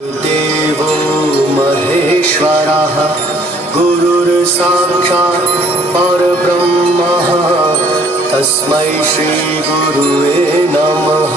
देवो महेश्वरः गुरुर्साक्षात् परब्रह्मः तस्मै श्री गुरुवे नमः।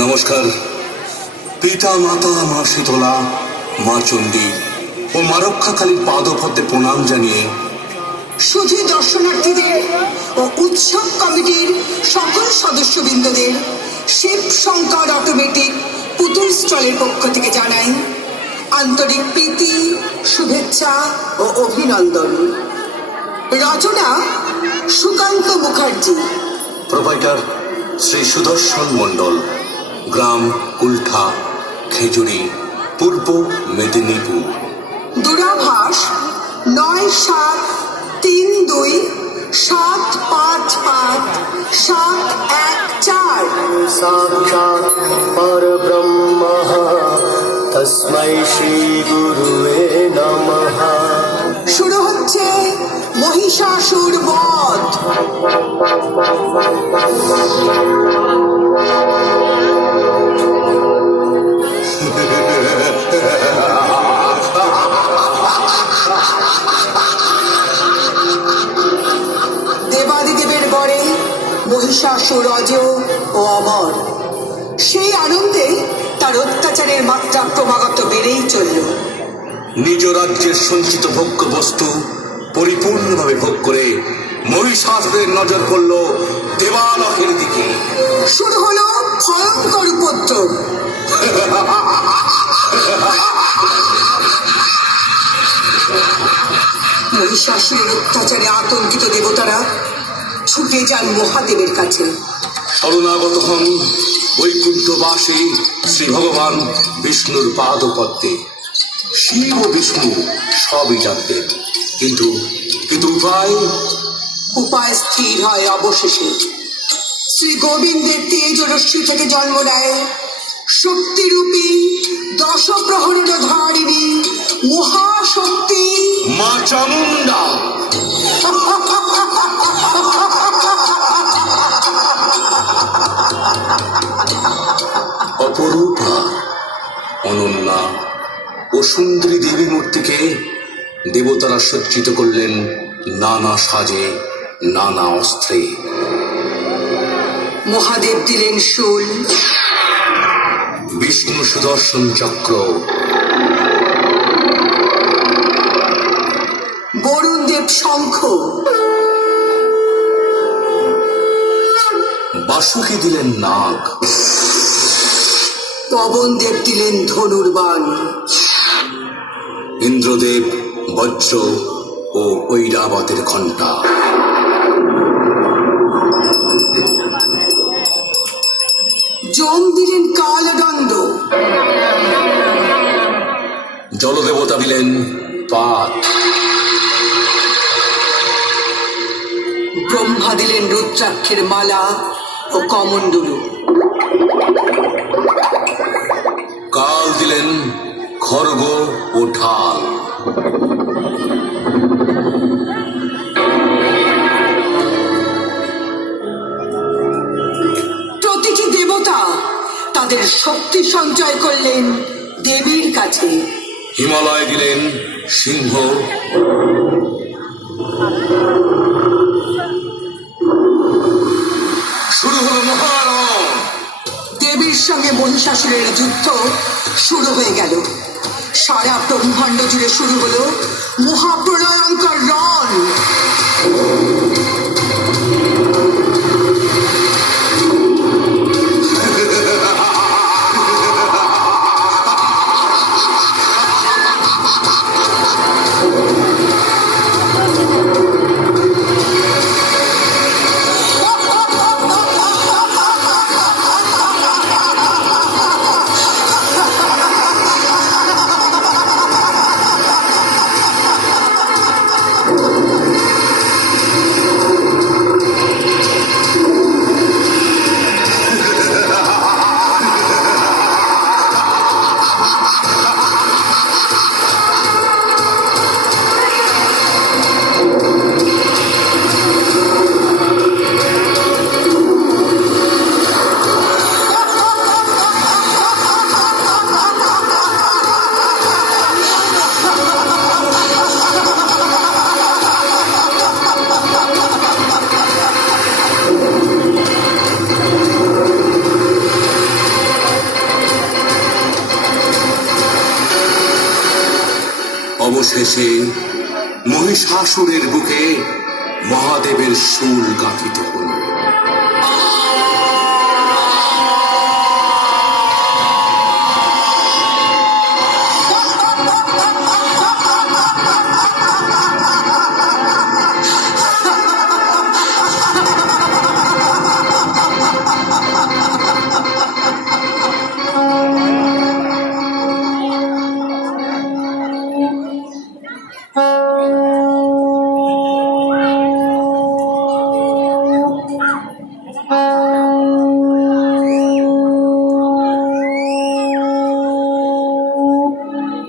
নমস্কার। পিতা মাতা মা শীতলা, মা চণ্ডী ও মা রক্ষাকালীর পাদপদ্মে প্রণাম জানিয়ে শুধু দর্শনার্থীদের ও উৎসব কমিটির সকল সদস্যবৃন্দদের শিব শঙ্কর অটোমেটিক পুতুল স্টলের পক্ষ থেকে জানাই আন্তরিক প্রীতি, শুভেচ্ছা ও অভিনন্দন। রচনা সুকান্ত মুখার্জি, প্রোপাইটার শ্রী সুদর্শন মণ্ডল, গ্রাম কুলঠা, খেজুরি, পূর্ব মেদিনীপুর। দূরাভাষ 9732755714। साक्षात् परब्रह्मः तस्मै श्री गुरुवे नमः। শুরু হচ্ছে মহিষাসুর বধ। দেবাদিদেবের বরে মহিষাসুর অজেয় ও অমর। সেই আনন্দে তার অত্যাচারের মাত্রা ক্রমাগত বেড়েই চলল। নিজ রাজ্যের সঞ্চিত ভোগ্য বস্তু পরিপূর্ণভাবে ভোগ করে মহিষাসুরের নজর পড়ল দেবালকের দিকে। শুরু হলো ভয়ঙ্কর উপদ্রব। মহিষাসুরের অত্যাচারে আতঙ্কিত দেবতারা ছুটে যান মহাদেবের কাছে। শরণাগত হন বৈকুণ্ঠবাসী শ্রী ভগবান বিষ্ণুর পাদপদ্মে। শিব ও বিষ্ণু সবই জানতেন, কিন্তু উপায় স্থির হয় অবশেষে। শ্রী গোবিন্দের তেজ রশ্মি থেকে জন্ম নেয় শক্তিরূপী দশপ্রহরের ধারিণী মহাশক্তি মা চামুণ্ডা। অপরূপা, অনন্যা ও সুন্দরী দেবী মূর্তিকে দেবতারা সজ্জিত করলেন নানা সাজে, নানা অস্ত্রে। মহাদেব দিলেন শূল, বিষ্ণু সুদর্শন চক্র, বরুণ দেব শঙ্খ, বাসুকি দিলেন নাগ, পবন দেব দিলেন ধনুর্বাণ, ইন্দ্রদেব বজ্র ও ঐরাবতের ঘণ্টা। যম দিলেন কালদণ্ড, জলদেবতা দিলেন পাত, ব্রহ্মা দিলেন রুদ্রাক্ষের মালা ও কমণ্ডলু, কাল দিলেন খড়গ ও ঢাল। প্রতিটি দেবতা তাদের শক্তি সঞ্চয় করলেন দেবীর কাছে। হিমালয় দিলেন সিংহ, শুরু হলো মহারণ। দেবীর সঙ্গে মহিষাসুরের যুদ্ধ শুরু হয়ে গেল। সারা ব্রহ্মাণ্ড জুড়ে শুরু হলো মহাপ্রলয়ঙ্কর রণ। অবশেষে মহিষাসুরের বুকে মহাদেবের শূল গাঁথিত হল।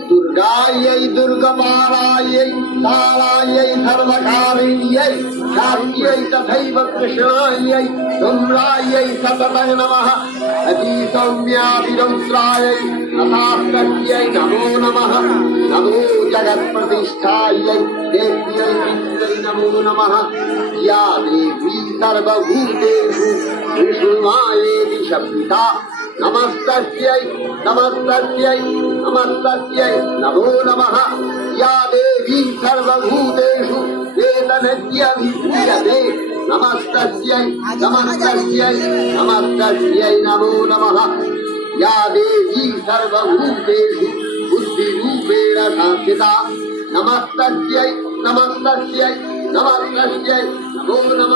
दुर्गायै दुर्गमारायै कालायै सर्वकारिण्यै शाक्यै तथैव कृष्णायै धूम्रायै सततं नमः अतिसौम्याभिरौद्रायै तथास्तस्यै नमो नमः। नमो जगत्प्रतिष्ठायै देव्यै विद्यै नमो नमः। या देवी सर्वभूतेषु विष्णुमायेति शब्दिता नमस्तस्यै नमस्तस्यै नमस्तस्यै नमो नमः। या देवी सर्वभूतेषु वेदनद्यभिधीयते नमस्तस्यै नमस्तस्यै नमस्तस्यै नमो नमः। या देवी सर्वभूतेषु बुद्धिरूपेण संस्थिता नमस्तस्यै नमस्तस्यै नमस्तस्यै नमो नमः।